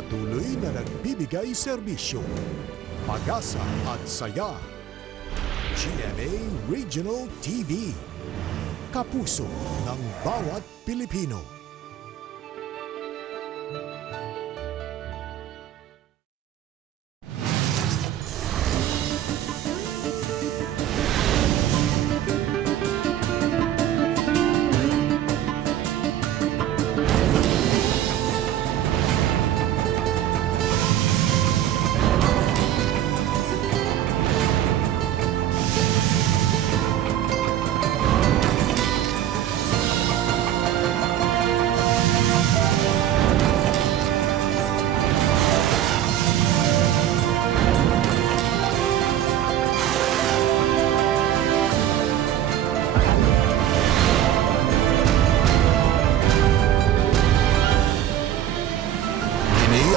Patuloy na nagbibigay serbisyo, pag-asa at saya. GMA Regional TV, kapuso ng bawat Pilipino.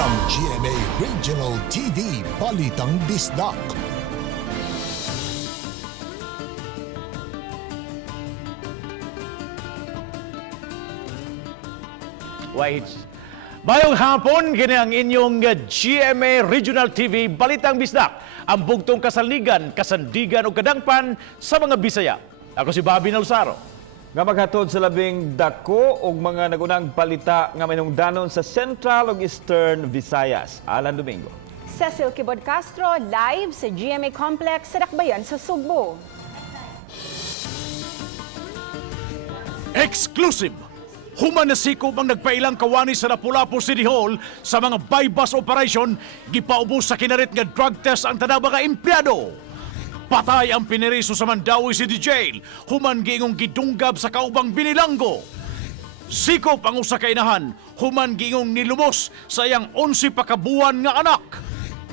Ang GMA Regional TV Balitang Bisdak. Mayong hapon, kini ang inyong GMA Regional TV Balitang Bisdak, ang bugtong kasaligan, kasandigan o kadangpan sa mga Bisaya. Ako si Bobby Nalsaro. Nga maghatod sa labing dako og mga nagunang balita nga minungdanon sa Central ug Eastern Visayas. Alan Domingo. Cecil Quibod-Castro live sa GMA Complex sa Dakbayan sa Sugbo. Exclusive! Human na sikop ang nagpailang kawani sa Lapu-Lapu City Hall sa mga bypass operation, gipaubos sa kinarit nga drug test ang tanang mga empleyado. Patay ang piniriso sa Mandawi City Jail, human giingong gidunggab sa kaubang binilanggo. Sikop ang usa ka inahan, human giingong nilumos sa iyang 11 pakabuan nga anak.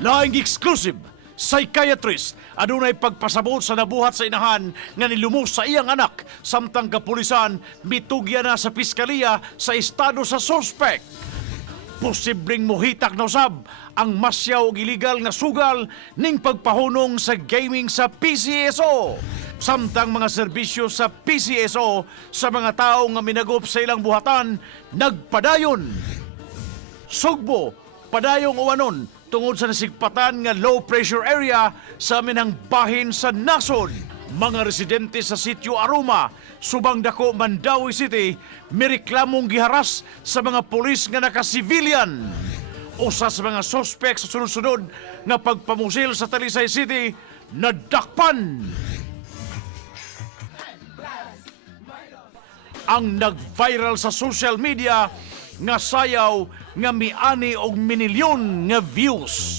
Laing exclusive, psychiatrist, adunay pagpasabot sa nabuhat sa inahan nga nilumos sa iyang anak, samtang kapulisan mitugya na sa piskalya sa estado sa suspect. Posibleng muhitak na usab ang masyaw og illegal nga sugal ning pagpahunong sa gaming sa PCSO. Samtang mga serbisyo sa PCSO sa mga tao nga minagop sa ilang buhatan, nagpadayon. Sugbo, padayong uwanon tungod sa nasigpatan nga low pressure area sa aminang bahin sa nasod. Mga residente sa sitio Aruma, subang dako Mandawi City, mireklamong giharas sa mga pulis nga naka-civilian. Usa sa mga sospek sa sunod-sunod nga pagpamusil sa Talisay City, nadakpan. Ang nag-viral sa social media nga sayaw nga miani og minilyon nga views.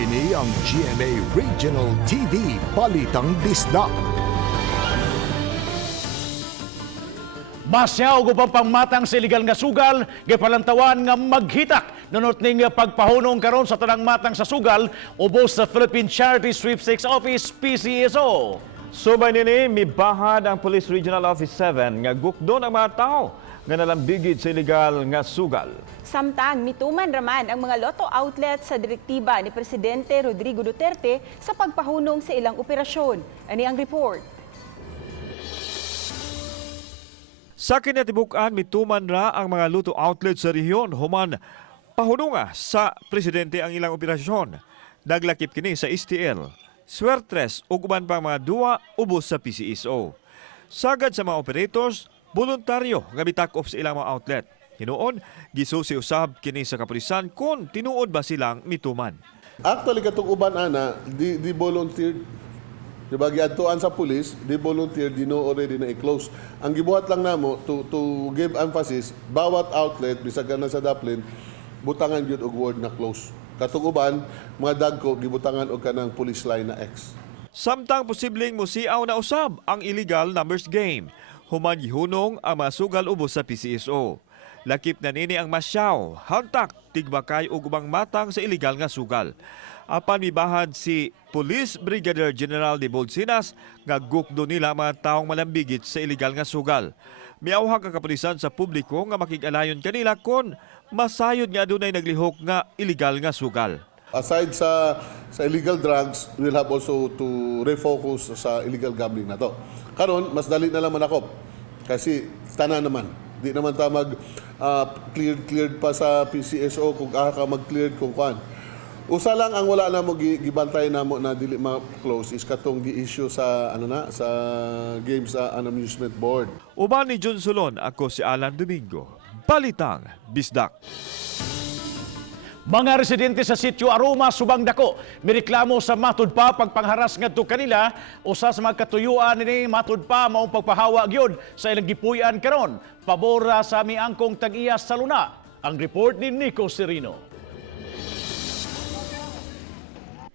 Kini ang GMA Regional TV Balitang Bisdak. Masyaw gupang pangmatang sa illegal nga sugal, gipalantawan nga maghitak nunot ning pagpahunong karon sa tanang matang sa sugal ubos sa Philippine Charity Sweepstakes Office PCSO. Subay nini mibahad ang Police Regional Office 7 nga gukdon ang mga tao nga nalambigid sa illegal nga sugal. Samtang mituman raman ang mga loto outlet sa direktiba ni Presidente Rodrigo Duterte sa pagpahunong sa ilang operasyon. Ani ang report. Sa kinatibukan, mituman ra ang mga luto outlet sa rehiyon human pahununga sa presidente ang ilang operasyon. Naglakip kini sa STL, Swertres ug uban pang mga duwa ubos sa PCSO. Sagad sa mga operators, voluntaryo nga mitak-off sa ilang mga outlet. Hinuon, gisusi usab kini sa kapulisan kung tinuod ba silang mituman. Actually, katong uban ana, di volunteer. Diba, giadtuan sa pulis, di volunteer, di no already na i-close. Ang gibuhat lang namo, to give emphasis, bawat outlet, bisag na sa Daplin, butangan yun og word na close. Katong uban, mga dagko, gibutangan og kanang police line na X. Samtang posibleng musiaw na usab ang illegal numbers game. Human gihunong ang mga sugal ubos sa PCSO. Lakip na nini ang masyaw, hantak, tigbakay ug ubang matang sa illegal nga sugal. Apan mibahad si Police Brigadier General de Bolsinas nga gukdo nila mga taong malambigit sa illegal nga sugal. Miawhag ang kapulisan sa publiko nga makig-alayon kanila kon masayod nga adunay naglihok nga illegal nga sugal. Aside sa illegal drugs, we'll have also to refocus sa illegal gambling na to. Karon, mas dali na lang manakop. Kasi tanan naman. Di naman ta cleared pa sa PCSO kung ka mag-cleared kung kuan. Usa lang ang wala na mo gibantay namo na dili ma-close is katong gi-issue sa sa games sa amusement board. Uban ni Jun Sulon, ako si Alan Domingo. Balitang Bisdak. Mga residente sa sitio Aroma, Subang Dako, mireklamo sa matud pa pagpangharas ngadto kanila, usa sa mga katuyuan ni matud pa maong pagpahawa gyud sa ilang gipuy-an karon, pabora sa miangkong tag-iya sa luna. Ang report ni Nico Serino.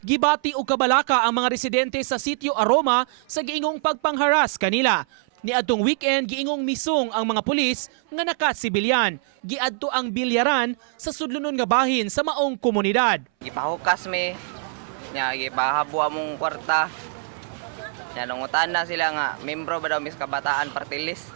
Gibati o kabalaka ang mga residente sa sitio Aroma sa giingong pagpangharas kanila. Niadtong weekend giingong misong ang mga pulis nga nakasibilyan. Giadto ang bilyaran sa sudlunon nga bahin sa maong komunidad. Gipahukas mi, nya gipahabo among kwarta. Nya nangutan na sila nga membro ba daw mis kabataan party list.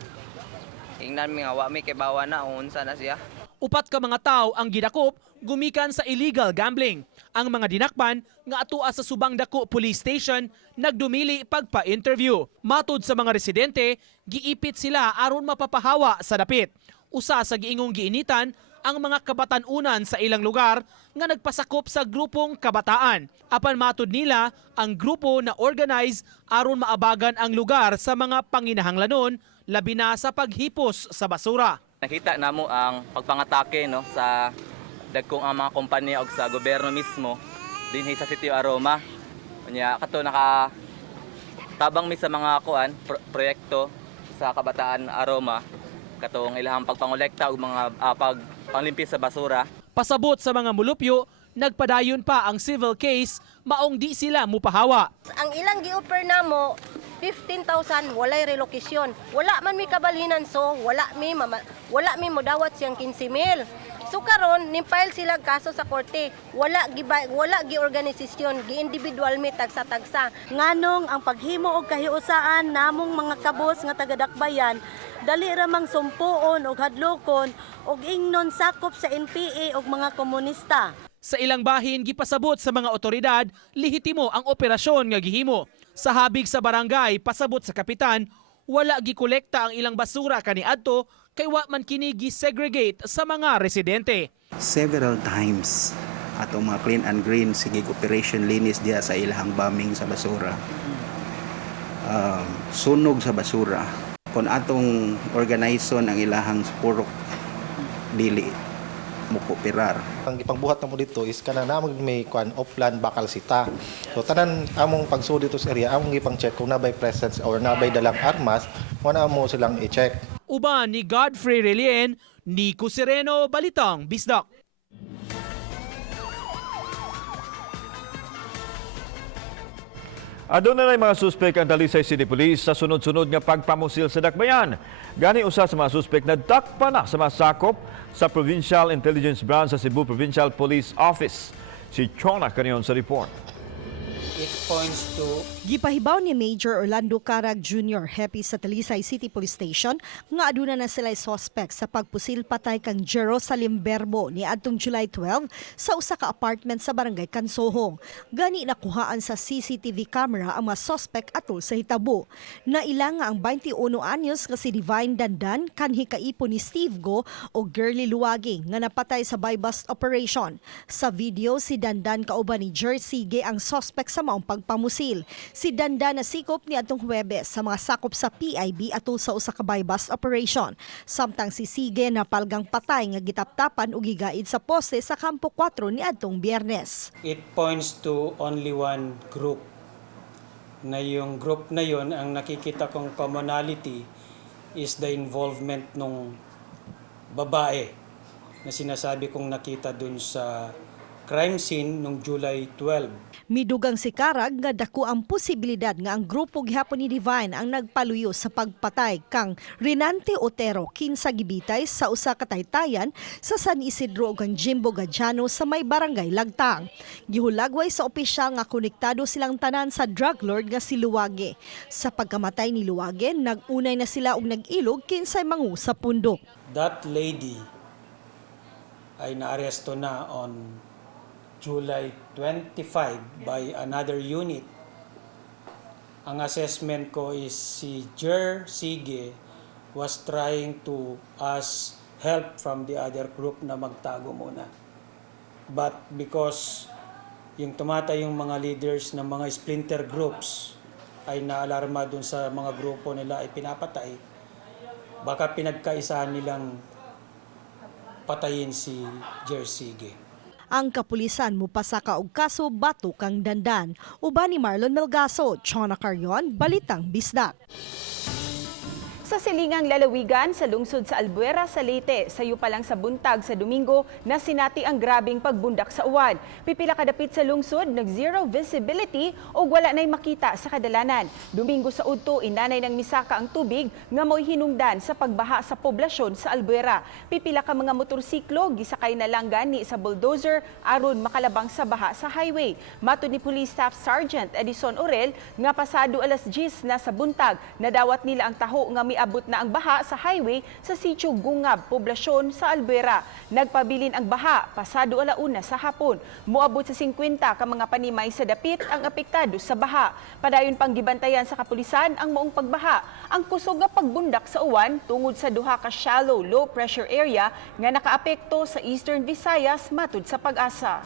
Ingnan mi nga wa mi kay bawa na unsa na siya. Upat ka mga tao ang gidakop gumikan sa illegal gambling. Ang mga dinakpan nga atua sa Subang Dako Police Station nagdumili pagpa-interview. Matud sa mga residente, giipit sila aron mapapahawa sa dapit. Usa sa giingong giinitan ang mga kabatanunan sa ilang lugar nga nagpasakop sa grupong kabataan. Apan matud nila ang grupo na organize aron maabagan ang lugar sa mga panginahanglanon labi na sa paghipos sa basura. Nakita namo ang pagpangatake no sa dagkung ang mga kompanya o sa gobyerno mismo dinhi sa Sitio Aroma. Nya kato tabang mi sa mga proyekto sa kabataan Aroma katong ilahang pagpangolekta og mga pagpanglimpis sa basura. Pasabot sa mga mulupyo, nagpadayon pa ang civil case maong di sila mupahawa. Ang ilang gi-offer namo 15,000 walay relokasyon. Wala man mi kabalhinan so wala mi modawat siyang 15,000. So karon ni-file sila kaso sa korte. Wala gi-organisasyon, gi-individual mi tagsa-tagsa. Nganong ang paghimo og kahiusaan namong mga kabos nga taga-dakbayan dali ra mang sumpuon og hadlokon og ingnon sakop sa NPA og mga komunista. Sa ilang bahin gipasabot sa mga otoridad, lehitimo ang operasyon nga gihimo. Sa habig sa barangay, pasabot sa kapitan, wala gikolekta ang ilang basura kaniadto kay wa man kini gi-segregate sa mga residente. Several times atong mga clean and green sige operation linis diya sa ilahang bombing sa basura. Sunog sa basura. Kung atong organization ang ilahang purok dili mo kooperar. Ang ipangbuhat na mo dito is kanang namang may offline bakal sita. So tanan among pagsud dito sa area among ipang-check kung nabay presence or nabay dalang armas, wala mo silang i-check. Uban ni Godfrey Relien, Nico Sereno, Balitang Bisdak. Aduna na mga suspek ang dalisay City Police sa sunod-sunod nga pagpamusil sa dakbayan. Gani usa sa mga suspek na dakpa na sa masakop sa Provincial Intelligence Branch sa Cebu Provincial Police Office. Si Chona kanyon sa report. It points to Gipahibaw ni Major Orlando Carag Jr. Happy sa Talisay City Police Station nga aduna na sila suspect sa pagpusil patay kang Jerusalem Berbo ni adtong July 12 sa usa ka apartment sa barangay Kansohong. Gani nakuhaan sa CCTV camera ang mga suspect atol sa hitabo. Naila nga ang 21 anyos nga si Divine Dandan kanhi kaipo ni Steve Go o Girly Luwagi nga napatay sa buy-bust operation. Sa video si Dandan kauban ni Jersey Ge ang suspect sa maong pagpamusil. Si Dandan nasikop ni adtong Huwebes sa mga sakop sa PIB atol sa usa ka buy-bust operation. Samtang si Sige napalgang patay nga gitaptapan ug gigaid sa poste sa Kampo 4 ni adtong Biyernes. it points to only one group. Na yung group na yon ang nakikita kong commonality is the involvement nung babae na sinasabi kong nakita dun sa crime scene nung July 12. Midugang si Carag nga dako ang posibilidad nga ang grupo gihapon ni Divine ang nagpaluyo sa pagpatay kang Renante Otero kinsa gibitay sa usa ka taytayan sa San Isidro ug Jimbo Gadiano sa may barangay Lagtang. Gihulagway sa opisyal nga konektado silang tanan sa drug lord nga si Luwage. Sa pagkamatay ni Luwage, nagunay na sila og nag-ilog kinsay mangu sa pundok. That lady ay naaresto na on July 25 by another unit. Ang assessment ko is si Jer Sige was trying to ask help from the other group na magtago muna. But because yung tumatayong mga leaders ng mga splinter groups ay naalarma dun sa mga grupo nila ay pinapatay, baka pinagkaisahan nilang patayin si Jer Sige. Ang kapulisan mupasaka og kaso bato kang dandan. Uban ni Marlon Melgaso, Chona Carrion, Balitang Bisdak. Sa silingang lalawigan sa lungsod sa Albuera sa Leyte, sayo pa lang sa buntag sa Domingo na sinati ang grabing pagbundak sa uwan. Pipila kadapit sa lungsod, nag-zero visibility o wala na'y makita sa kadalanan. Domingo sa udto, inanay ng misaka ang tubig nga mo'y hinungdan sa pagbaha sa poblasyon sa Albuera. Pipila ka mga motorsiklo, gisakay na lang gani sa bulldozer aron makalabang sa baha sa highway. Matud ni Police Staff Sergeant Edison Orel nga pasado alas 10 na sa buntag, nadawat nila ang taho nga abot na ang baha sa highway sa sitio Gungab, poblasyon sa Albuera. Nagpabilin ang baha pasado alauna sa hapon. Moabot sa 50 ka mga panimay sa dapit ang apektado sa baha. Padayon pang gibantayan sa kapulisan ang maong pagbaha. Ang kusog nga pagbundak sa uwan tungod sa duha ka shallow low pressure area nga nakaapekto sa Eastern Visayas matud sa Pag-asa.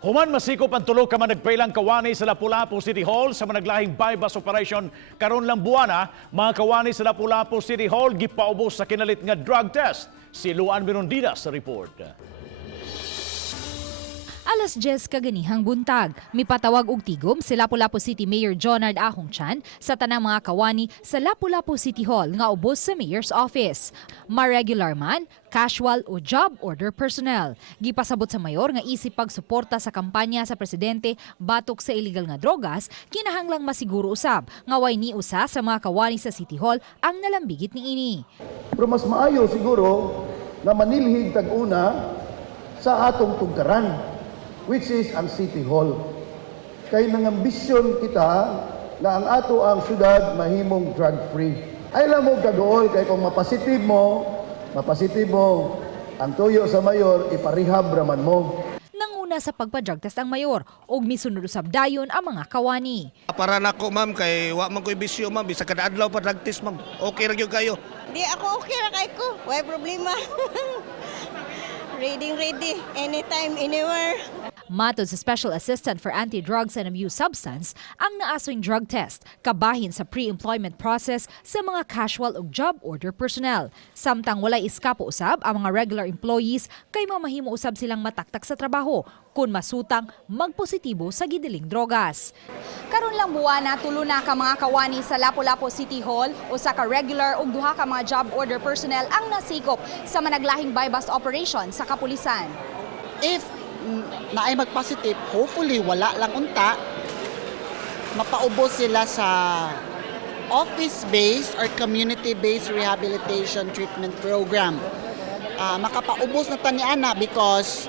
Human masikop ang tulo ka man nagpailang kawani sa Lapu-Lapu City Hall sa managlahing bypass operation karon lang buwana, mga kawani sa Lapu-Lapu City Hall gipaubos sa kinalit nga drug test. Si Luan Mirondina sa report. Alas 10 kaganihang buntag, mipatawag og tigom si Lapu-Lapu City Mayor Jonard Ahongchan sa tanang mga kawani sa Lapu-Lapu City Hall nga ubos sa Mayor's Office. Ma-regular man, casual o job order personnel. Gipasabot sa mayor nga isip pagsuporta sa kampanya sa presidente batok sa illegal nga drogas, kinahanglang masiguro usab nga way ni usa sa mga kawani sa City Hall ang nalambigit ni ini. Pero mas maayo siguro na manilhig tag-una sa atong tugkaran, which is ang City Hall. Kay nang ambisyon kita na ang ato ang syudad mahimong drug-free. Ay lang mo kagool kay kung mapasitive mo ang tuyo sa mayor, iparehab raman mo. Nanguna sa pagpa-drug test ang mayor ug misunod usab dayon ang mga kawani. Para nako ma'am kay wa man ko'y bisyo ma'am bisa kada adlaw pa drug test ma'am. Okay ra gyud kayo. Di ako okay ra kay ko. Why problema? Ready anytime anywhere. Matod sa Special Assistant for Anti-Drugs and Abuse Substance, ang naasoing drug test kabahin sa pre-employment process sa mga casual o job order personnel. Samtang walay iskapo usab ang mga regular employees kay mamahimo usab silang mataktak sa trabaho kung masutang magpositibo sa gidiling drogas. Karon lang buwana tulo na ka mga kawani sa Lapu-Lapu City Hall o sa ka regular ug duha ka mga job order personnel ang nasikop sa managlahing bypass operation sa kapulisan. If naay mag-positive, hopefully wala lang unta, mapaubos sila sa office-based or community-based rehabilitation treatment program. Makapaubos na taniana because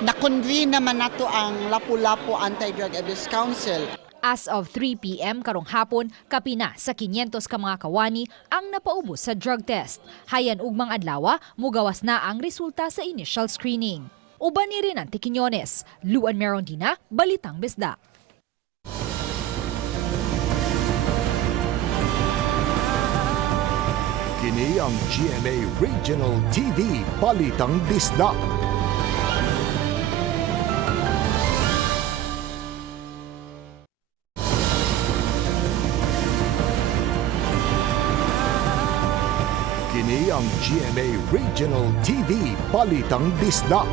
na-convene naman nato ang Lapu-Lapu Anti-Drug Abuse Council. As of 3 p.m. karong hapon, kapina sa 500 ka mga kawani ang napaubos sa drug test. Hayan ugmang adlaw, mugawas na ang resulta sa initial screening. Uban ni Rinante Quiñones, Luan Mirondina, Balitang Bisdak. Kini ang GMA Regional TV Balitang Bisdak. Kini ang GMA Regional TV Balitang Bisdak.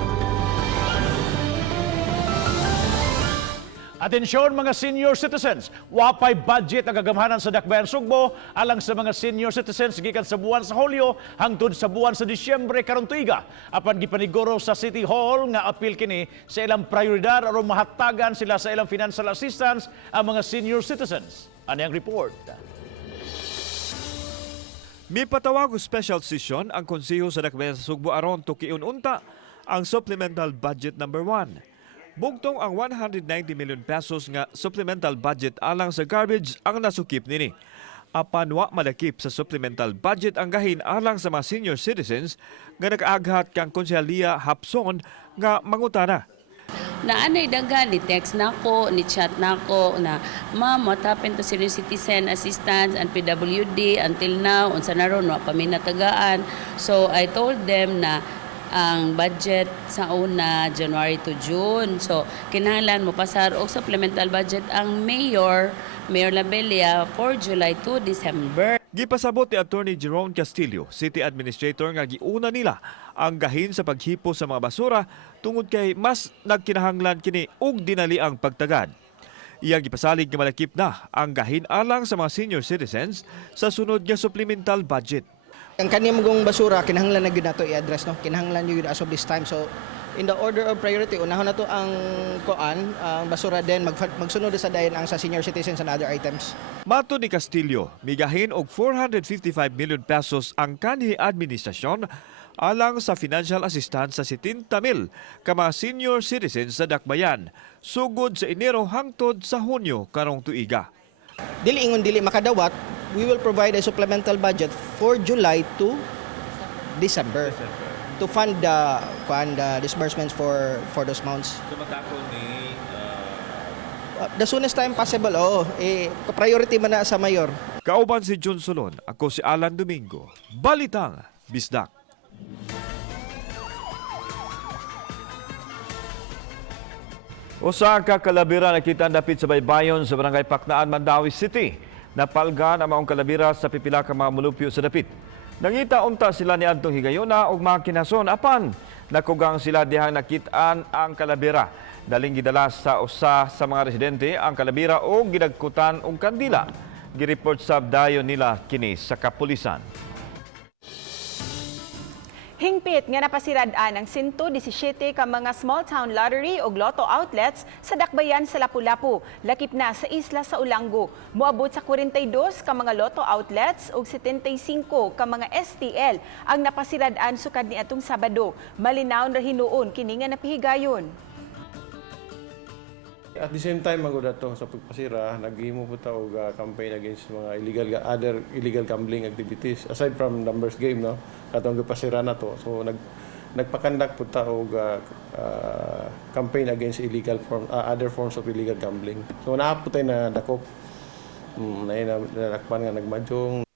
Atensyon mga senior citizens, wapay budget ang gagamhanan sa Dakbayan Sugbo alang sa mga senior citizens gikan sa buwan sa Hulyo hangtod sa buwan sa Disyembre karong tuiga. Apan gipaniguro sa City Hall nga apil kini sa ilang prioridad aron mahatagan sila sa ilang financial assistance ang mga senior citizens. Ano ang report? Mipatawag og special session ang konseho sa Dakbayan sa Sugbo aron tukiun unta ang supplemental budget number 1. Bugtong ang 190 million pesos nga supplemental budget alang sa garbage ang nasukip nini. apan wa malakip sa supplemental budget ang gahin alang sa mga senior citizens nga nakaaghat kang konsehalya hapson nga mangutana. Na anay daghan, ni text nako, ni chat nako na ma'am, what happened to senior citizen assistance and PWD until now, unsa na ron wa pa mi natagaan. So I told them na ang budget sa una January to June. So kinahanglan mo pasar og supplemental budget ang Mayor Labella for July to December. Gipasabot ni Attorney Jerome Castillo, City Administrator, nga giuna nila ang gahin sa paghipo sa mga basura tungod kay mas nagkinahanglan kini og dinali ang pagtagad. Iyang gipasalig nga malakip na ang gahin alang sa mga senior citizens sa sunod nga supplemental budget. Ang kanimong basura kinahanglan na gyud nato i-address, no. Kinahanglan gyud as of this time. So in the order of priority, unahon na to ang ang basura, then magsunod sa dayon ang sa senior citizens and other items. Mato ni Castillo, migahin og 455 million pesos ang kanhi administrasyon alang sa financial assistance sa 70,000 ka mga senior citizens sa Dakbayan sugod sa Enero hangtod sa Hunyo karong tuiga. Dili ingon dili makadawat, we will provide a supplemental budget for July to December to fund the disbursements for those months. So matakon ni the soonest time possible, priority man na sa mayor. Kauban si John Solon, ako si Alan Domingo, Balitang Bisdak. Usa ka kalabira nakita dapit sa baybayon sa barangay Paknaan, Mandawi City. Napalgan ang maong kalabira sa pipila ka mga mulupyo sa dapit. Nangita unta sila ni adtong higayuna og mga kinason apan nakugang sila dihang nakitaan ang kalabira. Daling gidala sa usa sa mga residente ang kalabira og gidagkutan og kandila. Gireport sa dayon nila kini sa kapulisan. Hingpit nga napasirad-an ang 117 ka mga small town lottery o lotto outlets sa Dakbayan sa Lapu-Lapu, lakip na sa isla sa Ulango. Moabot sa 42 ka mga lotto outlets o 75 ka mga STL ang napasirad-an sukad ni atong Sabado. Malinaw na hinuon kini nga napihigayon. At the same time, magod to sa pagpasira, naghimo po tao campaign against mga other illegal gambling activities. Aside from numbers game, no, katong gipasira na to. So nagpakandak po tao campaign against other forms of illegal gambling. So naapot tayo na dakop, nanakpan nga nagmadyong.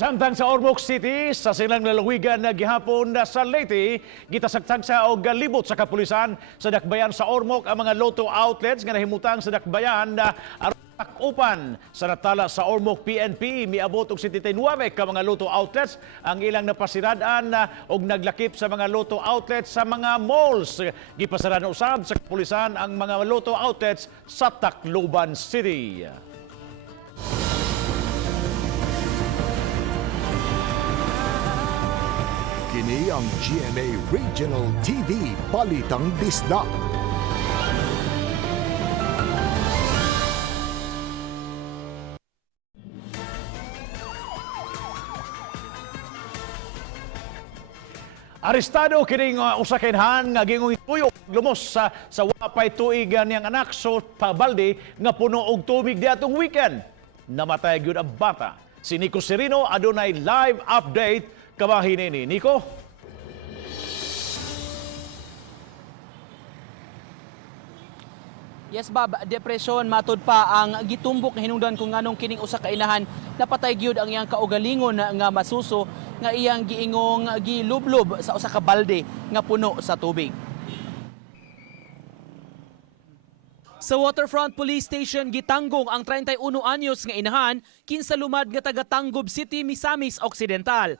Samtang sa Ormoc City, sa silang lalawigan na gihapon na sa Leyte, gitasagtag sa og galibot sa kapulisan sa Dakbayan sa Ormoc ang mga lotto outlets nga nahimutang sa Dakbayan na upan sa natala sa Ormoc PNP. Miabot og 79 ka mga lotto outlets ang ilang napasiradan og naglakip sa mga lotto outlets sa mga malls. Gipasara na usab sa kapulisan ang mga lotto outlets sa Tacloban City. Kini ang GMA Regional TV Balitang Bisdak. Arestado kining usa ka inhan nga gingong tuyok lumos sa wapay tuigan niyang anak so pabalde nga puno og tubig diatong weekend. Namatay gyud ang bata. Si Nico Serino adunay live update. Kabahin ni Nico. Yes, Bob, depresyon matud pa ang gitumbok nga hinungdan kung nganong kining usa ka inahan napatay gyud ang iyang kaugalingon nga masuso nga iyang giingong gilublob sa usa ka balde nga puno sa tubig. Sa Waterfront Police Station gitanggong ang 31 anyos nga inahan kinsalumad nga taga Tanggob City, Misamis Occidental.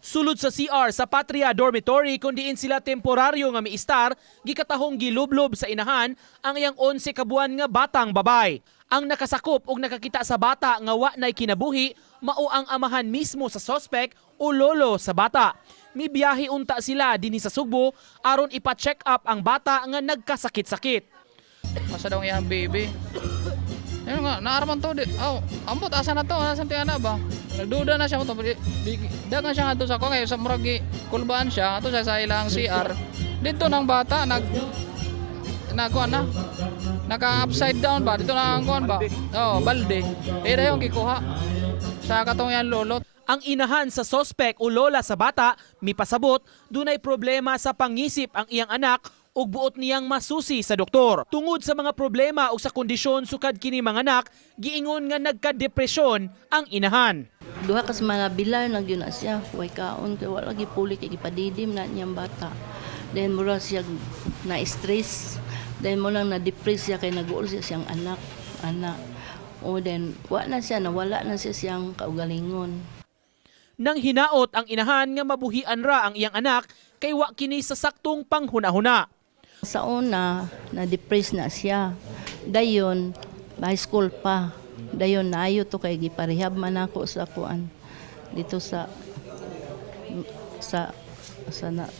Sulod sa CR sa Patria Dormitory kung diin sila temporaryo nga miistar, gikatahong gilublob sa inahan ang iyang 11 ka buwan nga batang babay. Ang nakasakop og nakakita sa bata nga wa nay kinabuhi mao ang amahan mismo sa suspect o lolo sa bata. Mibiyahe unta sila dinhi sa Sugbo aron ipa-check up ang bata nga nagkasakit-sakit. Masa daw iyang baby. Ayun nga, naaraman to. Ambot, asa na to? Nasaan to yana ba? Nagduda na siya mo to. Dagan siya nga to sa ko. Ngayon, sa murag kulbaan siya. Ito siya sa ilang CR. Dito ng bata, kuan na. Naka upside down ba? Dito na ang kuan ba? Oh, balde. Dayon gikuha sa katong yan lolot. Ang inahan sa sospek o lola sa bata, mipasabot, dunay problema sa pangisip ang iyang anak ug buot niyang masusi sa doktor. Tungod sa mga problema ug sa kondisyon sukad kini mga anak, giingon nga nagka-depresyon ang inahan. Duha ka sa mga bilar na gyud na siya, way kaon kay wala gi puli kay gipadidim na niyang bata. Then mura siya na-stress, then mo lang na-depress siya kay nag-uol siya siyang anak. O then nawala na siya siyang kaugalingon. Nang hinaot ang inahan nga mabuhian ra ang iyang anak kay wa kini sa saktong panghuna-huna. Sa una, na-depress na siya. Dayon, high school pa. Dayon, naayo to kay giparehab man ako sa kuan. Dito sa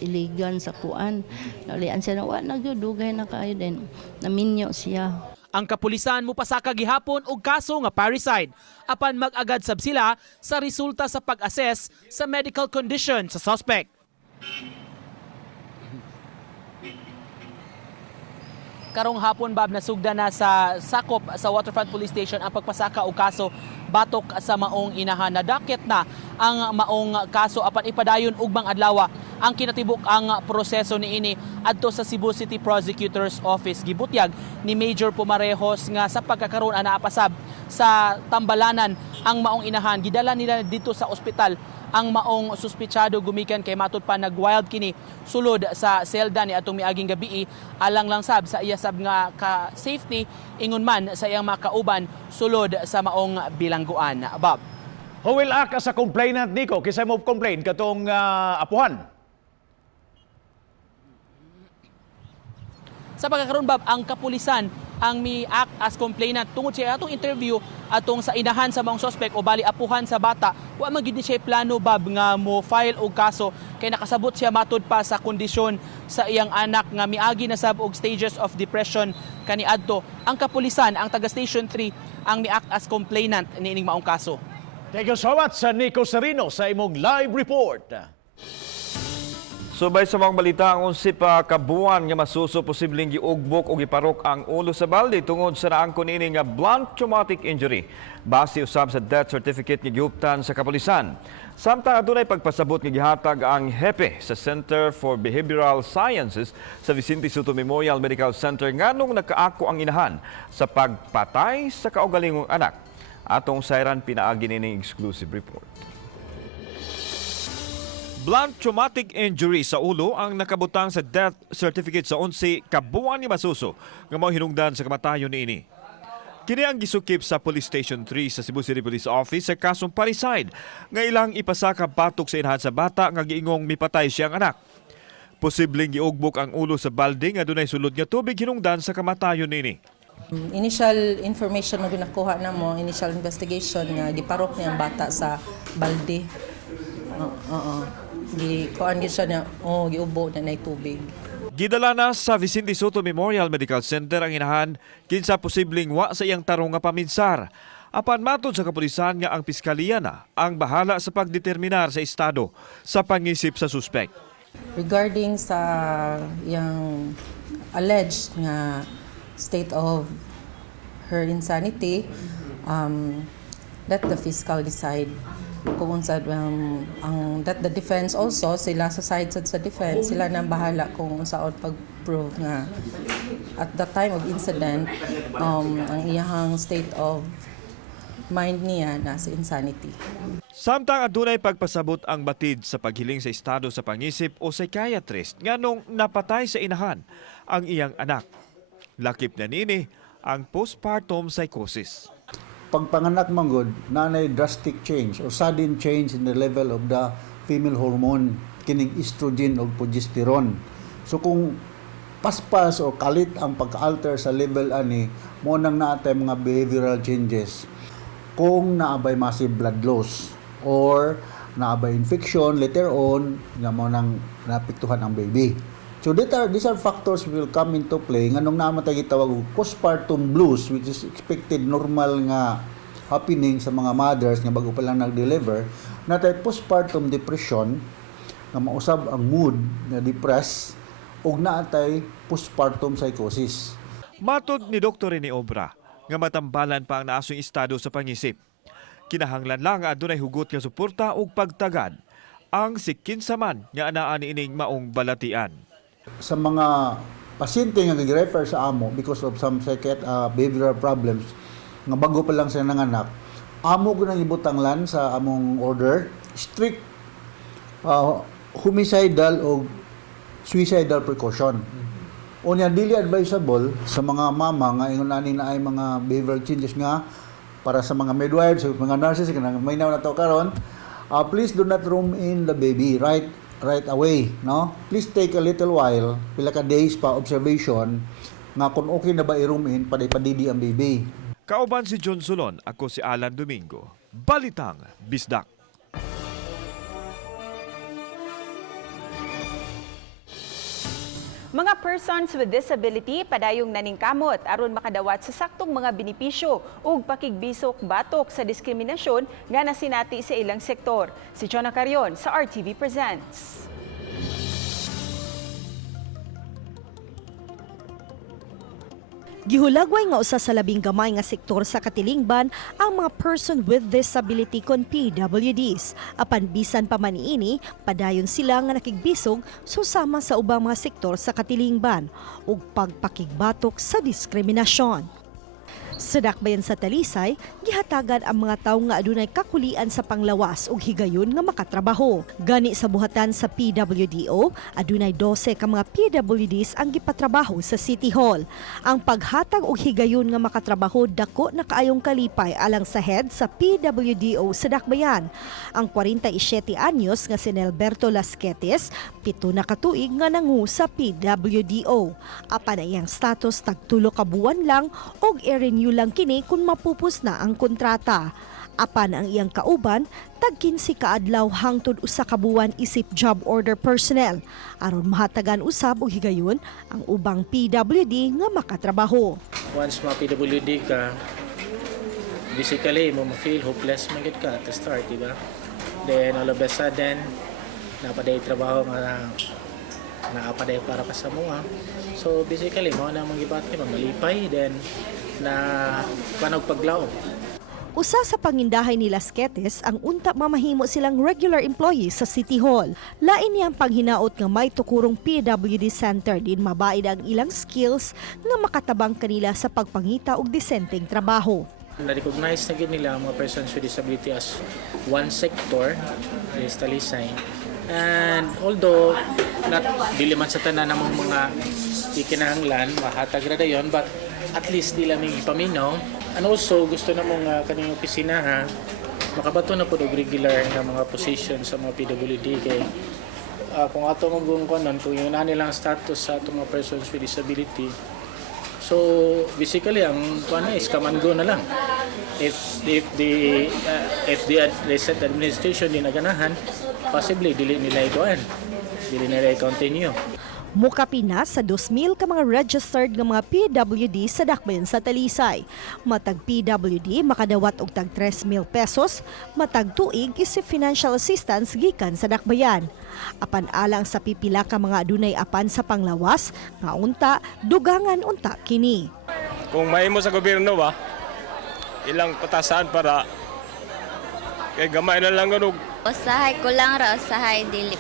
iligan sa kuan. Nalian siya na, nagyudugay na kayo din. Naminyo siya. Ang kapulisan mo pasaka gihapon og kaso nga parricide apan mag-agad sab sila sa resulta sa pag-assess sa medical condition sa suspect. Karong hapon bab nasugda na sa sakop sa Waterfront Police Station ang pagpasaka og kaso batok sa maong inahan. Nadakit na ang maong kaso apan ipadayon ugmang adlaw ang kinatibuk ang proseso niini adto sa Cebu City Prosecutor's Office. Gibutyag ni Major Pumarejos nga sa pagkakaroon ana pasab sa Tambalanan ang maong inahan. Gidala nila dito sa ospital ang maong suspitsado gumikan kay matud pa nag-wild kini sulod sa selda ni atong miaging gabi alang lang sab sa iya sab nga ka safety ingon man sa iyang makauban sulod sa maong bilangguan. Bob. Huwil ka sa complainant niko kisay mo complain katong apuhan. Sa pagkakaroon bab ang kapulisan ang mi-act as complainant tungod siya atong interview atong sa inahan sa mga suspect o bali apuhan sa bata. Wa man gid siya plano bab nga mo file og kaso kay nakasabot siya matud pa sa kondisyon sa iyang anak nga miagi na sab og stages of depression kaniadto. Ang kapulisan ang taga Station 3 ang mi-act as complainant niining maong kaso. Thank you so much sa Nico Serino sa imong live report. Subay sa mga balita, ang 11 kabuan nga masuso posibleng giugbok o giparok ang ulo sa balde tungod sa naangkon ini nga blunt traumatic injury. Base usab sa death certificate nga gihuptan sa kapulisan. Samtang adunay pagpasabot nga gihatag ang hepe sa Center for Behavioral Sciences sa Vicente Soto Memorial Medical Center nganong nakaako ang inahan sa pagpatay sa kaugalingong anak. Atong sayran pinaagi nining exclusive report. Blunt traumatic injury sa ulo ang nakabutang sa death certificate sa 11 kabuan ni masuso nga mao hinungdan sa kamatayon niini. Kini ang gisukip sa Police Station 3 sa Cebu City Police Office sa kasong parricide nga ilang ipasaka batok sa inahan sa bata nga giingong mipatay siyang anak. Posibleng giugbok ang ulo sa balde nga dunay sulod nga tubig hinungdan sa kamatayon niini. Initial information na ginakuha namo, initial investigation nga giparok niya ang bata sa balde. Kuan gid siya niya, giubo na tubig. Gidala na sa Vicente Soto Memorial Medical Center ang inahan kinsa posibleng wa sa iyang tarong nga paminsar. Apan matod sa kapulisan nga ang piskalya na ang bahala sa pagdeterminar sa estado sa pangisip sa suspect. Regarding sa yang alleged nga state of her insanity, let the fiscal decide kung unsa ang that the defense also sila sa side sa defense sila nang bahala kung unsaon pag-prove nga at the time of incident ang iyang state of mind niya nasa insanity. Samtang adunay pagpasabot ang batid sa paghiling sa estado sa pangisip o psychiatrist nganong napatay sa inahan ang iyang anak. Lakip na nini ang postpartum psychosis. Pagpanganak manggod, nanay drastic change or sudden change in the level of the female hormone, kining estrogen o progesterone. So kung paspas o kalit ang pagka-alter sa level ani, mo nang naatay mga behavioral changes. Kung naabay massive blood loss or naabay infection later on, nga mo nang napiktuhan ang baby. So these are factors will come into play nganong namatay gitawag og postpartum blues, which is expected normal nga happening sa mga mothers nga bago pa lang nag-deliver. Natay postpartum depression nga mausab ang mood na depressed ug naatay postpartum psychosis. Matod ni Dr. Rene Obra nga matambalan pa ang naasong estado sa pangisip. Kinahanglan lang nga adunay hugot nga suporta ug pagtagad ang sikinsaman nga anaan ining maong balatian. Sa mga pasyente nga gi-refer sa amo because of some behavioral problems nga bago pa lang sila nanganak, amo ko nang ibutanglan sa among order strict homicidal o suicidal precaution. Unya dili advisable sa mga mama nga ingon ani na ay mga behavioral changes nga para sa mga midwives, mga nurses kanang may na to karon. Please do not room in the baby right away, no? Please take a little while, pila ka days pa observation nga kung okay na ba i-room in paday-padidi ang baby. Kauban si John Solon, ako si Alan Domingo. Balitang Bisdak. Mga persons with disability padayong naningkamot aron makadawat sa saktong mga benepisyo ug pakigbisok batok sa diskriminasyon nga nasinati sa ilang sektor. Si Jonah Carion sa RTV Presents. Gihulagway nga usa sa labing gamay nga sektor sa katilingban ang mga person with disability kon PWDs. Apan bisan pa man niini, padayon sila nga nakigbisog susama sa ubang mga sektor sa katilingban ug pagpakigbatok sa diskriminasyon. Sa dakbayan sa Talisay, gihatagan ang mga tawo nga adunay kakulian sa panglawas ug higayon nga makatrabaho. Gani sa buhatan sa PWDO, adunay 12 ka mga PWDs ang gipatrabaho sa City Hall. Ang paghatag og higayon nga makatrabaho dako na kaayong kalipay alang sa head sa PWDO sa dakbayan. Ang 47 anyos nga si Nelberto Lasquetes, 7 na katuig nga nangu sa PWDO. Apan iyang status tagtulo ka buwan lang og i-renew lang kini kung mapupos na ang kontrata. Apan ang iyang kauban, tag 15 kaadlaw hangtod usa ka buwan isip job order personnel aron mahatagan usab og higayon ang ubang PWD nga makatrabaho. Once ma-PWD ka, basically mo ma-feel hopeless man gid ka to start, diba? Then all of a sudden, napaday trabaho nga naapaday para ka sa mga. So basically mo na manggibati malipay then na panog paglaom. Usa sa pangindahay ni Lasquetes ang unta mamahimo silang regular employee sa City Hall. Lain niyang panghinaot nga may tukurong PWD center din mabaid ang ilang skills nga makatabang kanila sa pagpangita og disenteng trabaho. Na-recognize na gid nila ang mga persons with disability as one sector, is Talisay. And although not dili man sa tanan namang mga ikinahanglan mahatag ra dayon, but at least di lamig ipaminaw. And also gusto na mong kaning opisina makabato na pud og regular nga mga position sa mga PWD kay kung ato magong konon kung yung nilang status sa atong mga persons with disability. So basically ang kuan is come and go na lang. If the reset administration din naganahan, possibly dili nila ituan. Dili nila i-continue. Mukapina sa 2,000 ka mga registered nga mga PWD sa dakbayan sa Talisay. Matag PWD makadawat og tag 3,000 pesos, matag tuig isip financial assistance gikan sa dakbayan. Apan alang sa pipila ka mga adunay apan sa panglawas, nga unta dugangan unta kini. Kung mahimo sa gobyerno ba, ilang patasan para kay gamay na lang ganug. Usahay ko lang ra, usahay dili.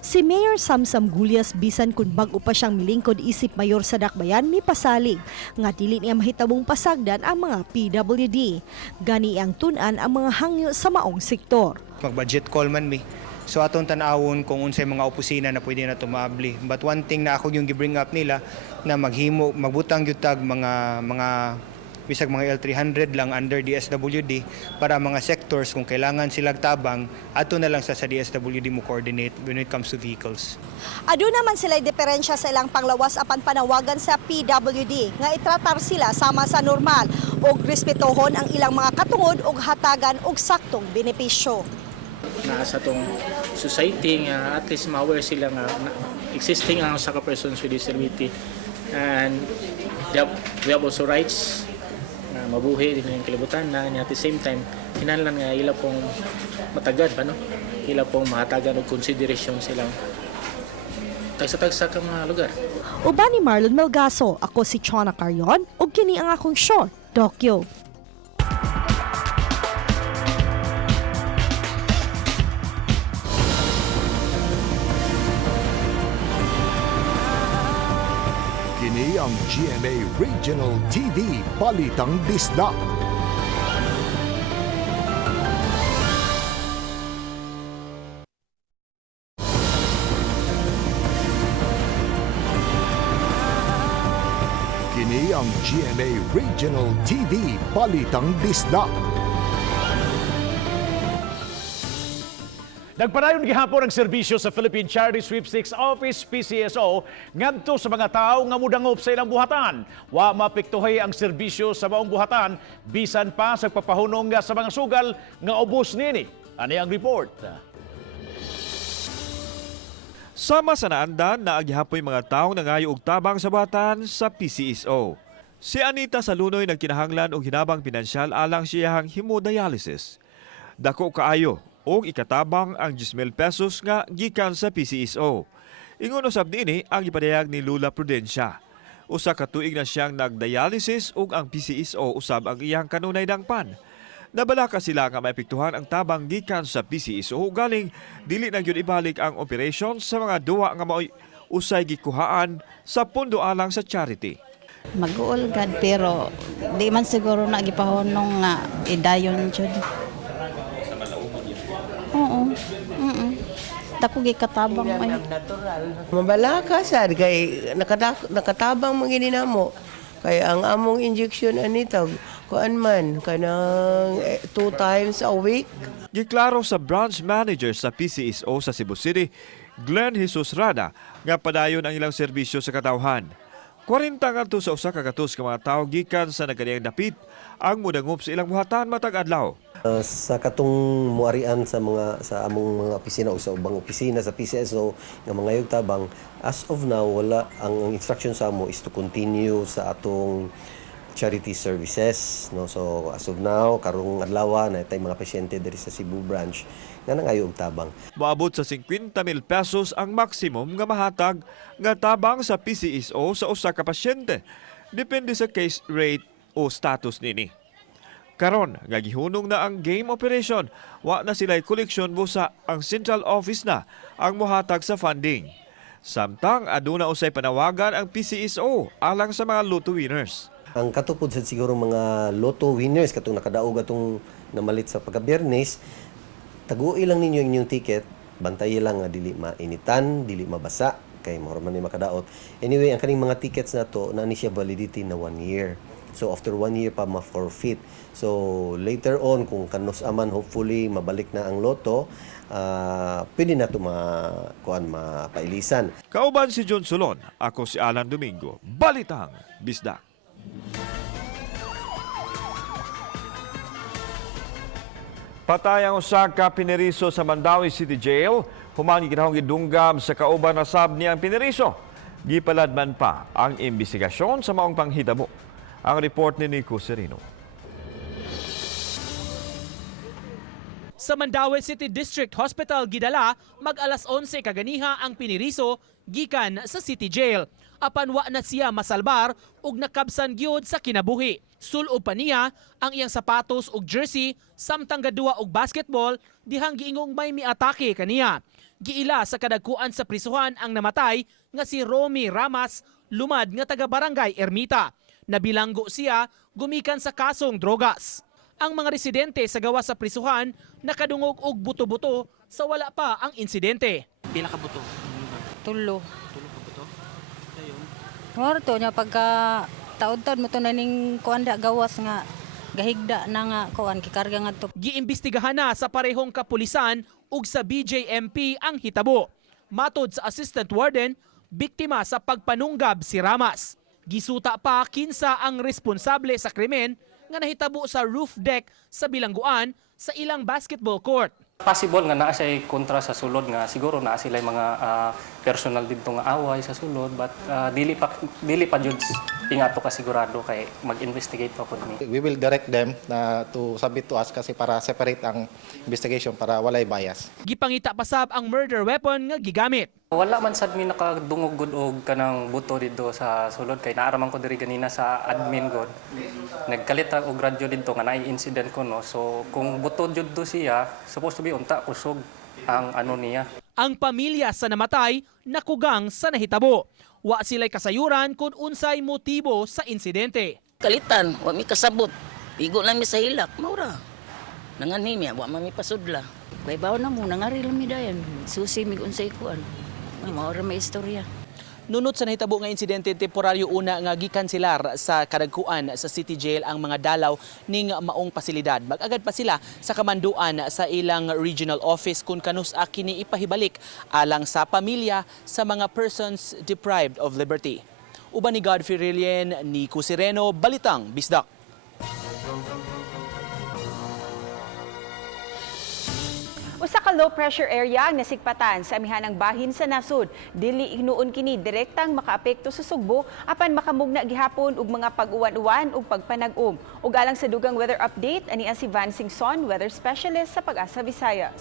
Si Mayor Samsam Gulyas bisan kun bag-o pa siyang milingkod isip mayor sa dakbayan ni pasalig nga dili niya mahitabong pasagdan ang mga PWD. Gani ang tun-an ang mga hangyo sa maong sektor. Mag-budget call man mi. So atong tan-awon kung unsay mga opisina na pwede na tumabli. But one thing na ako yung gi-bring up nila na magbutang gyud tag mga bisag mga L300 lang under DSWD para mga sectors kung kailangan silang tabang ato na lang sa DSWD mo coordinate when it comes to vehicles. Adu naman sila diferensya sa ilang panglawas apan panawagan sa PWD nga itratar sila sama sa normal ug respetohon ang ilang mga katungod ug hatagan og saktong benepisyo. Sa tong society nga at least ma-aware sila nga existing ang sa persons with disability and we have also rights mabuhi din yung kalibutan na at the same time hinahanglan nga ila pong matagad ila pong mahatagan og konsiderasyon silang tagsa-tagsa ka mga lugar. Uban ni Marlon Melgaso, ako si Chona Carion, ug kini ang akong short, Tokyo. Kini ang GMA Regional TV Balitang Bisdak. Kini ang GMA Regional TV Balitang Bisdak. Nagpadayon gihapon ang serbisyo sa Philippine Charity Sweepstakes Office PCSO ngadto sa mga tawo nga mudangop sa ilang buhatan. Wa mapiktuhay ang serbisyo sa maong buhatan bisan pa sa pagpapahunong sa mga sugal nga ubos nini. Ani ang report. Sama sa naandan na agyapoy mga taong nangayo og tabang sa buhatan sa PCSO. Si Anita Salunoy nagkinahanglan og hinabang pinansyal alang siyang hemodialysis. Dako kaayo og ikatabang ang 10,000 pesos nga gikan sa PCSO. Ingon usab niini ang ipadayag ni Lula Prudencia. Usa ka tuig na siyang nagdialysis ug ang PCSO usab ang iyang kanunay dangpan. Nabalaka sila nga maepektuhan ang tabang gikan sa PCSO galing dili na gyud ibalik ang operation sa mga duwa nga mao'y usay gikuhaan sa pundo alang sa charity. Mag-uol gad pero di man siguro na gipahunong nga idayon jud. Oo. Dako gikatabang ay. Mabalaka sad kay nakatabang mangini namo. Kay ang among injection anita kuan man kanang 2 times a week. Giklaro sa branch manager sa PCSO sa Cebu City, Glenn Jesus Rada, nga padayon ang ilang serbisyo sa katawhan. 40 ngadto sa usa ka katus ka mga tawo gikan sa nagkadiyang dapit ang mudangop sa ilang buhatan matag adlaw. Sa katong muarian sa among mga opisina o sa ubang opisina sa PCSO nga mga tabang, as of now wala ang instruction sa amo is to continue sa atong charity services, no. So as of now karong adlaw na tay mga pasyente diri sa Cebu branch nga nangayo og tabang. Moabot sa 50,000 pesos ang maximum nga mahatag nga tabang sa PCSO sa usa ka pasyente depende sa case rate o status nini. Karon nga gihunong na ang game operation, wa na sila'y koleksyon busa ang central office na ang mohatag sa funding. Samtang aduna usay panawagan ang PCSO alang sa mga lotto winners. Ang katupod sa siguro mga lotto winners katong nakadaog atong namalit sa pagka-Biyernes, tagui lang ninyo inyong ticket, bantayi lang nga dili mainitan, dili mabasa kay mao man ni makadaot. Anyway, ang kaning mga tickets na to na ni siya validity na 1 year. So after 1 year pa ma-forfeit. So later on kung kanus aman hopefully mabalik na ang loto, pwede na ito mapailisan. Kauban si John Solon, ako si Alan Domingo, Balitang Bisdak. Patay ang usa ka pineriso sa Mandawi City Jail, humangi ginahong gidunggam sa kauban na sab niya ang pineriso. Gipaladman pa ang imbestigasyon sa maong panghitabo. Ang report ni Nico Serino. Sa Mandawi City District Hospital gidala mag-alas 11 kaganiha ang piniriso gikan sa City Jail. Apan wa na siya masalbar ug nakabsan gyud sa kinabuhi. Sul-o pa niya ang iyang sapatos ug jersey samtang gadua og basketball dihang giingong may miatake kaniya. Giila sa kadagkuan sa prisuhan ang namatay nga si Romy Ramas, lumad nga taga Barangay Ermita. Nabilanggo siya gumikan sa kasong drogas. Ang mga residente sa gawas sa prisuhan nakadungog og buto-buto sa wala pa ang insidente. Pila ka buto? Tulo. Tulo ka buto? Dayon. Ngorto nya pagka taod-taod mo to na ning kuanda gawas nga gahigda na nga kuan kikarga nga to. Giimbestigahan na sa parehong kapulisan ug sa BJMP ang hitabo. Matod sa assistant warden, biktima sa pagpanunggab si Ramas. Gisuta pa kinsa ang responsable sa krimen nga nahitabo sa roof deck sa bilangguan sa ilang basketball court. Possible nga naa siya kontra sa sulod nga siguro naa sila mga personal dito nga away sa sulod but dili pa jud ingato ka sigurado kay mag-investigate pa pud mi. We will direct them to submit to us kasi para separate ang investigation para walay bias. Gipangita pasab ang murder weapon nga gigamit. Wala man sad mi nakadungog gud og kanang buto dito sa sulod kay naaraman ko diri ganina sa admin god. Nagkalit og radyo dito nga naay incident ko no. So kung buto jud do siya, supposed to be unta kusog ang ano niya. Ang pamilya sa namatay nakugang sa nahitabo. Wa sila'y kasayuran kung unsay motibo sa insidente. Kalitan, wa mi kasabot. Igo lang mi sa hilak, maura. Nangani mi, wa man mi pasudla. Baybaw na mo, nangaril mi dayan. Susi mi unsay kuan. Maura may istorya. Nunot sa nahitabo nga insidente, temporaryo una nga gikanselar sa kadagkuan sa City Jail ang mga dalaw ning maong pasilidad. Mag-agad pa sila sa kamanduan sa ilang regional office kung kanus-a kini ipahibalik alang sa pamilya sa mga persons deprived of liberty. Uban ni Godfrey Rilien, Nico Sireno, Balitang Bisdak. Usa ka low pressure area ang nasikpatan sa amihanang bahin sa nasud. Dili ignuon kini direktang makaapekto sa Sugbo apan makamugna gihapon og mga pag-uwan-uwan ug pagpanag-om. Ug alang sa dugang weather update ani si Van Singson, weather specialist sa Pag-asa Visayas.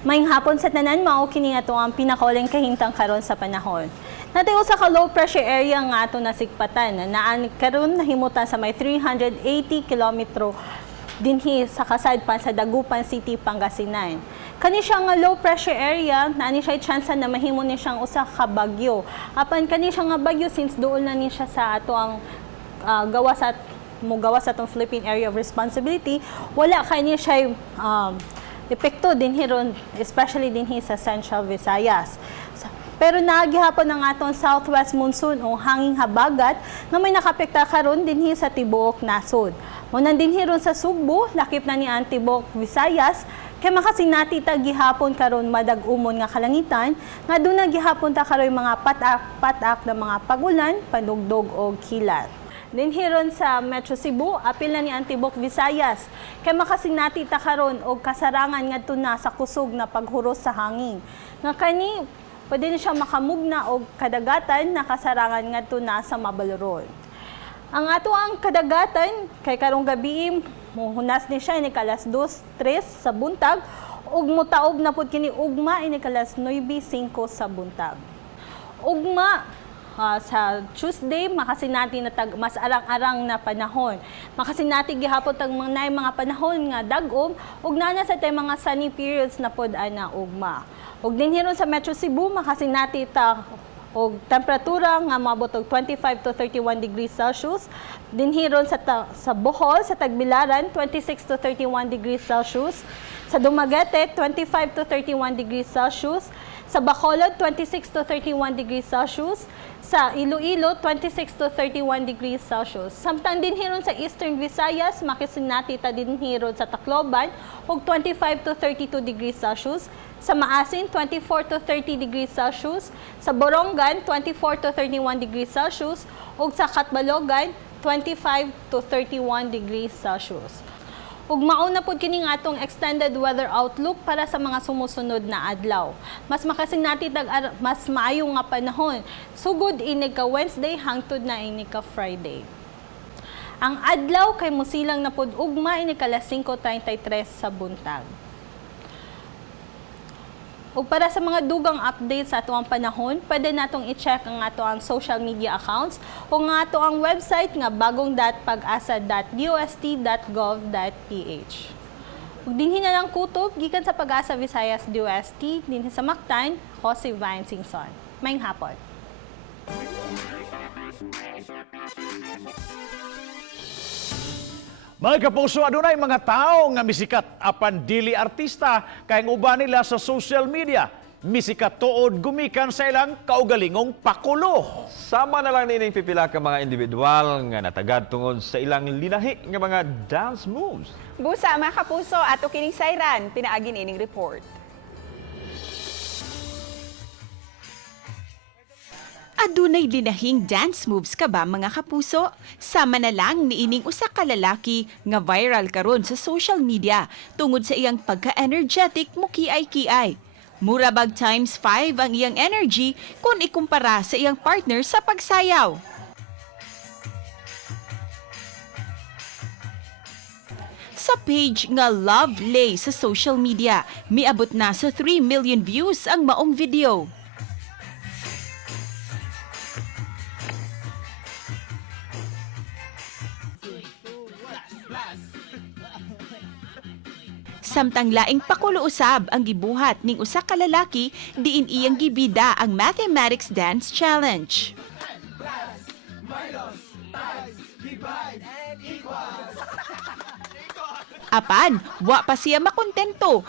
Maayong hapon sa tanan, mao kini ato ang pinakauleng kahintang karon sa panahon. Natay usa ka low pressure area nga ato nasikpatan na karon nahimutan sa may 380 kilometro dinhi sa kasadpan sa Dagupan City, Pangasinan. Kani siya nga low pressure area, naani siya chance na mahimo ni siyang usa ka bagyo. Apan kani siya nga bagyo since duol na ni siya sa ato ang gawa sa atong Philippine Area of Responsibility, wala kani siya epekto dinhi ron, especially dinhi sa Central Visayas. Pero naagihapon ang atong southwest monsoon o hanging habagat na may nakapekta karon dinhi sa tibuok nasod. Munan dinhi ron sa Sugbo, lakip na ni ang tibuok Visayas, kay makasinati ta gihapon karon madag-umon nga kalangitan, nga doon gihapon ta karon mga patak na mga pagulan, panugdog o kilat. Dinhi ron sa Metro Cebu, apil na ni ang tibuok Visayas, kay makasinati ta karon og kasarangan ngadto na sa kusog na paghuros sa hangin. Nga kani pwede na siya makamugna o kadagatan na kasarangan ngadto na sa Mabalorol. Ang ato ang kadagatan kay karong gabi muhunas ni siya ni kalas 2:03 sa buntag ug mutaob na pud kini ugma ini kalas 9:05 sa buntag. Ugma sa Tuesday makasinati na mas arang-arang na panahon. Makasinati gihapon tag mga panahon nga dag-om ug nana sa tay mga sunny periods na pod ana ugma. Ug dinhi ron sa Metro Cebu makasinati ta og temperatura nga maabot og 25 to 31 degrees Celsius. Dinhi ron sa Bohol sa Tagbilaran 26 to 31 degrees Celsius. Sa Dumaguete 25 to 31 degrees Celsius. Sa Bacolod 26 to 31 degrees Celsius. Sa Iloilo 26 to 31 degrees Celsius. Samtang dinhi ron sa Eastern Visayas makisinati ta dinhi ron sa Tacloban og 25 to 32 degrees Celsius. Sa Maasin, 24 to 30 degrees Celsius. Sa Borongan, 24 to 31 degrees Celsius. Ug sa Katbalogan, 25 to 31 degrees Celsius. Ug mauna pod kini nga atong extended weather outlook para sa mga sumusunod na adlaw. Mas makasinati mas maayo nga panahon. Sugod ini ka Wednesday hangtod na ini ka Friday. Ang adlaw kay musilang na pod ugma ini kalas 5:33 sa buntag. Ug para sa mga dugang updates sa ato ang panahon, pwede natong i-check ang ato ang social media accounts o nga ato ang website nga bagong.pagasa.dost.gov.ph. Ug dinhi na lang kutob gikan sa Pag-asa Visayas DOST dinhi sa Mactan, ako si Van Singson. Maayong hapon. Mga kapuso, adunay mga tao nga misikat apan dili artista kay ang uban nila sa social media. Misikat tuod gumikan sa ilang kaugalingong pakulo. Sama na lang nining pipila ka mga individual nga natagad tungod sa ilang linahi nga mga dance moves. Busa mga kapuso, ato kining sayran, pinaagi nining report. Adunay linahing dance moves ka ba mga kapuso? Sama na lang niining usa ka lalaki nga viral karon sa social media tungod sa iyang pagka-energetic mo kiay-kiay. Mura bag times 5 ang iyang energy kung ikumpara sa iyang partner sa pagsayaw. Sa page nga Love Lay sa social media, miabot na sa 3 million views ang maong video. Samtang laing pakuluusab ang gibuhat ning usa ka lalaki diin iyang gibida ang Mathematics Dance Challenge. Apan, wa pa siya makontento.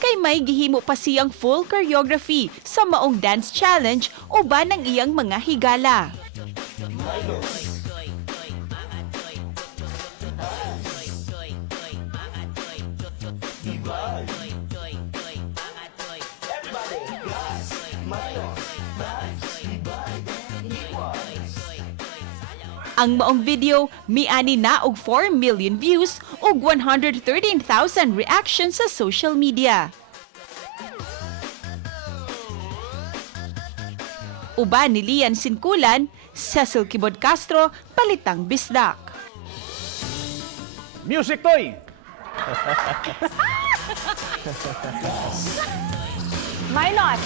Kay may gihimo pa siyang full choreography sa maong dance challenge uban ng iyang mga higala. Ang maong video miani na og 4 million views ug 113,000 reactions sa social media. Uban ni Lian Sinkulan, Cecil Quibod-Castro, Balitang Bisdak. Music Toy! Minus!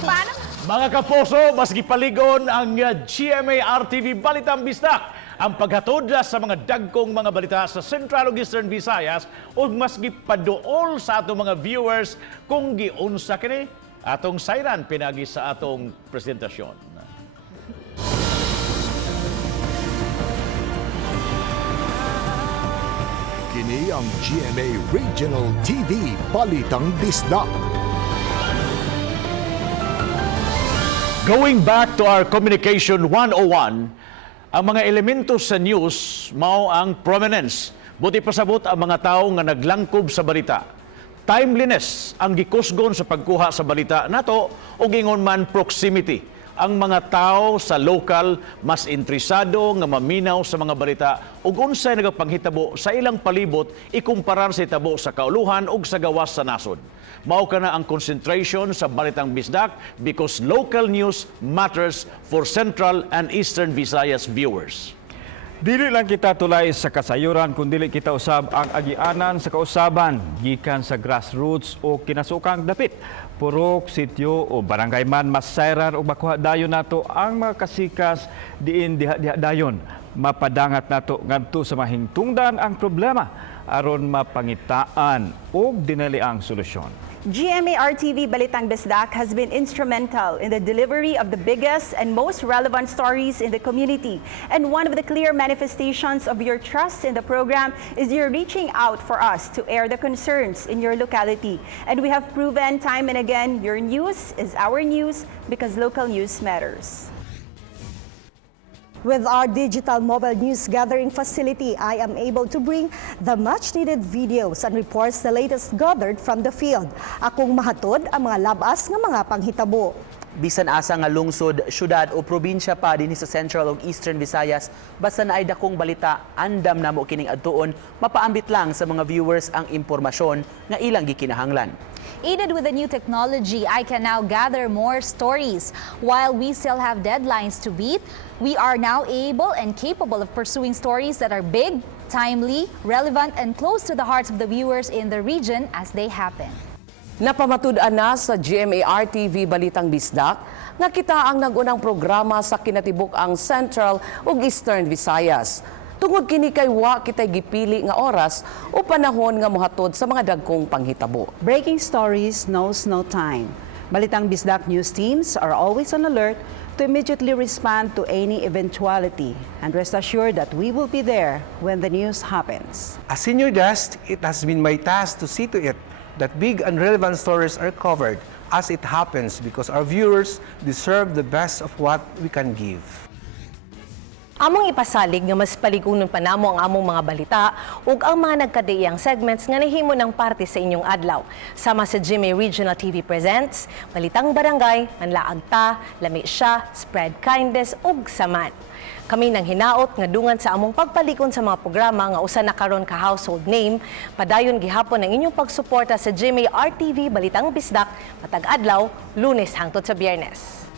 Paano? Mga kaposo, mas gipalig-on ang GMA RTV Balitang Bisdak. Ang paghatod sa mga dagkong mga balita sa Central ug Eastern Visayas ug mas gipaduol sa atong mga viewers kung giunsa kini atong sayran pinagi sa atong presentasyon. Kini ang GMA Regional TV Balitang Bisdak. Going back to our Communication 101, ang mga elemento sa news mao ang prominence. Buti pasabot ang mga tao nga naglangkob sa balita. Timeliness ang gikusgon sa pagkuha sa balita nato ug ingon man proximity. Ang mga tao sa local mas interesado nga maminaw sa mga balita ug unsay nagapanghitabo sa ilang palibot ikumparar sa hitabo sa kauluhan ug sa gawas sa nasod. Mao kana ang concentration sa Balitang Bisdak because local news matters for Central and Eastern Visayas viewers. Dili lang kita tulay sa kasayuran kundi kita usab ang agianan sa kausaban gikan sa grassroots o kinasukang dapit. Purok, sityo o barangay man masayran o makuha dayon nato ang mga kasikas diin diha dayon. Mapadangat nato ngadto sa mahingtungdan ang problema aron mapangitaan o dinali ang solusyon. GMA RTV Balitang Bisdak has been instrumental in the delivery of the biggest and most relevant stories in the community. And one of the clear manifestations of your trust in the program is your reaching out for us to air the concerns in your locality. And we have proven time and again your news is our news because local news matters. With our digital mobile news gathering facility, I am able to bring the much-needed videos and reports the latest gathered from the field. Akong mahatod ang mga labas nga mga panghitabo. Bisan asa nga lungsod, syudad o probinsya pa dinhi sa Central ug Eastern Visayas, basta naay dakong balita, andam namo kining adtuon, mapaambit lang sa mga viewers ang impormasyon nga ilang gikinahanglan. Aided with the new technology, I can now gather more stories. While we still have deadlines to beat, we are now able and capable of pursuing stories that are big, timely, relevant, and close to the hearts of the viewers in the region as they happen. Napamatud-an na sa GMA RTV Balitang Bisdak nga kita ang nagunang programa sa kinatibuk ang Central ug Eastern Visayas. Tungod kini kay wa kitay gipili nga oras o panahon nga mohatod sa mga dagkong panghitabo. Breaking stories knows no time. Balitang Bisdak news teams are always on alert to immediately respond to any eventuality. And rest assured that we will be there when the news happens. As senior desk, it has been my task to see to it that big and relevant stories are covered as it happens because our viewers deserve the best of what we can give. Among ipasalig nga mas paligong ng panamo ang among mga balita ug ang mga nagkadaiyang segments nga nahimo ng parte sa inyong adlaw. Sama sa GMA Regional TV Presents, Balitang Barangay, Manlaag Ta, Lami Siya, Spread Kindness ug Saman. Kami nang hinaot nga dungan sa among pagpalikon sa mga programa nga usa na karon ka household name, padayon gihapon ang inyong pagsuporta sa GMA RTV Balitang Bisdak matag adlaw, Lunes hangtod sa Biyernes.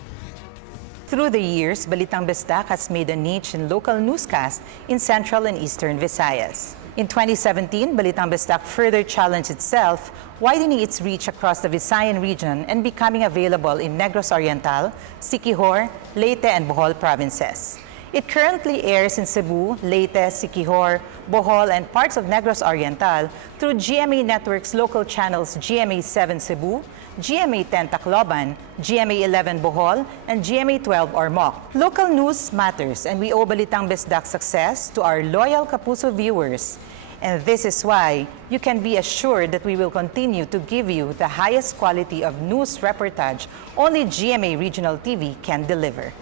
Through the years, Balitang Bisdak has made a niche in local newscasts in Central and Eastern Visayas. In 2017, Balitang Bisdak further challenged itself, widening its reach across the Visayan region and becoming available in Negros Oriental, Siquijor, Leyte, and Bohol provinces. It currently airs in Cebu, Leyte, Siquijor, Bohol, and parts of Negros Oriental through GMA Network's local channels GMA 7 Cebu, GMA 10 Tacloban, GMA 11 Bohol, and GMA 12 Ormoc. Local news matters, and we owe Balitang Bisdak's success to our loyal Kapuso viewers. And this is why you can be assured that we will continue to give you the highest quality of news reportage only GMA Regional TV can deliver.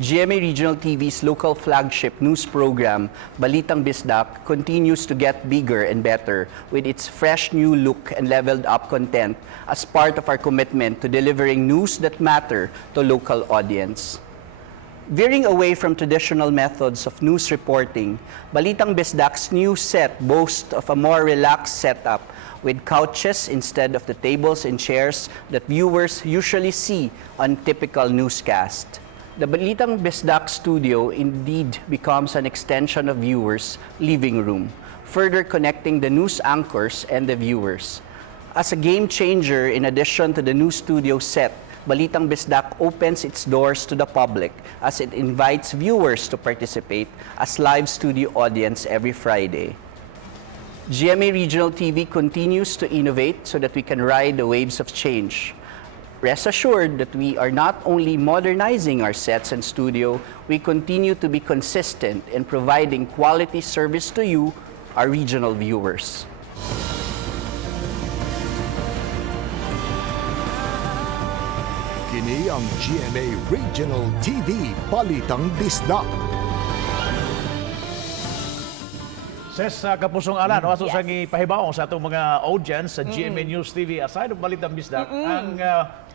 GMA Regional TV's local flagship news program, Balitang Bisdak, continues to get bigger and better with its fresh new look and leveled up content as part of our commitment to delivering news that matter to local audience. Veering away from traditional methods of news reporting, Balitang Bisdak's new set boasts of a more relaxed setup with couches instead of the tables and chairs that viewers usually see on typical newscasts. The Balitang Bisdak studio indeed becomes an extension of viewers' living room, further connecting the news anchors and the viewers. As a game changer, in addition to the new studio set, Balitang Bisdak opens its doors to the public as it invites viewers to participate as live studio audience every Friday. GMA Regional TV continues to innovate so that we can ride the waves of change. Rest assured that we are not only modernizing our sets and studio, we continue to be consistent in providing quality service to you, our regional viewers. Kini ang GMA Regional TV Balitang Bisdak. Ses sa Kapusong Alan, aso sa ipahibaw sa atong mga audience sa GMA News TV, aside of Balitang Bisdak, ang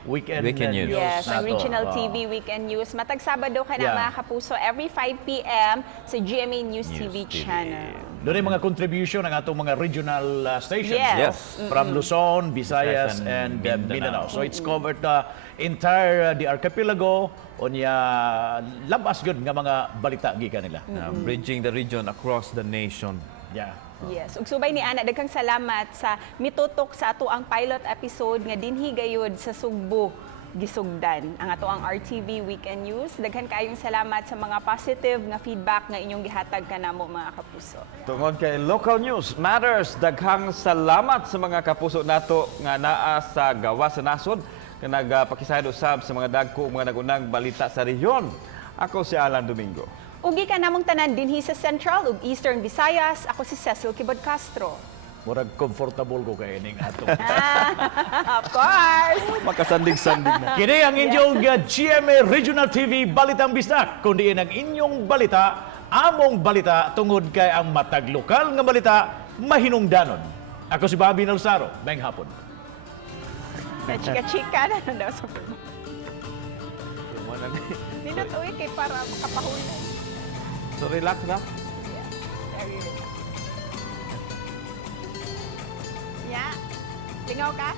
Weekend News. Yes, ang Regional TV Weekend News. Matag Sabado ka na mga kapuso, every 5 p.m. sa GMA News TV channel. Doon ay mga contribution ng atong mga regional stations. Yes. From Luzon, Visayas, and Mindanao. So it's covered the entire the archipelago o niya labas yun nga mga balita gikan nila. Bridging the region across the nation. Yeah. Yes. Ug subay ni Ana, daghang salamat sa mitutok sa ato ang pilot episode nga dinhi gayud sa Sugbo gisugdan ang ato ang RTV Weekend News. Daghan kayong salamat sa mga positive nga feedback nga inyong gihatag kanamo mga kapuso. Tungod kay local news matters, daghang salamat sa mga kapuso nato nga naa sa gawas sa nasod nga nagpakisayod usab sa mga dagko mga nagunang balita sa rehiyon. Ako si Alan Domingo. Ugi ka namong tanan dinhi sa Central ug Eastern Visayas. Ako si Quibod-Castro. Murag comfortable ko kay ining atong. Of course. Makasandig-sandig na. Kini ang inyong GMA Regional TV Balitang Bisdak. Kundi ang inyong balita, among balita tungod kay ang matag lokal nga balita mahinungdanon. Ako si Bobby Nalsaro. Maayong hapon. Chika-chika na daw sa puno. Nindot uwi kay para makapahunan. So relax na. Very relax. Yeah. Lingaw ka?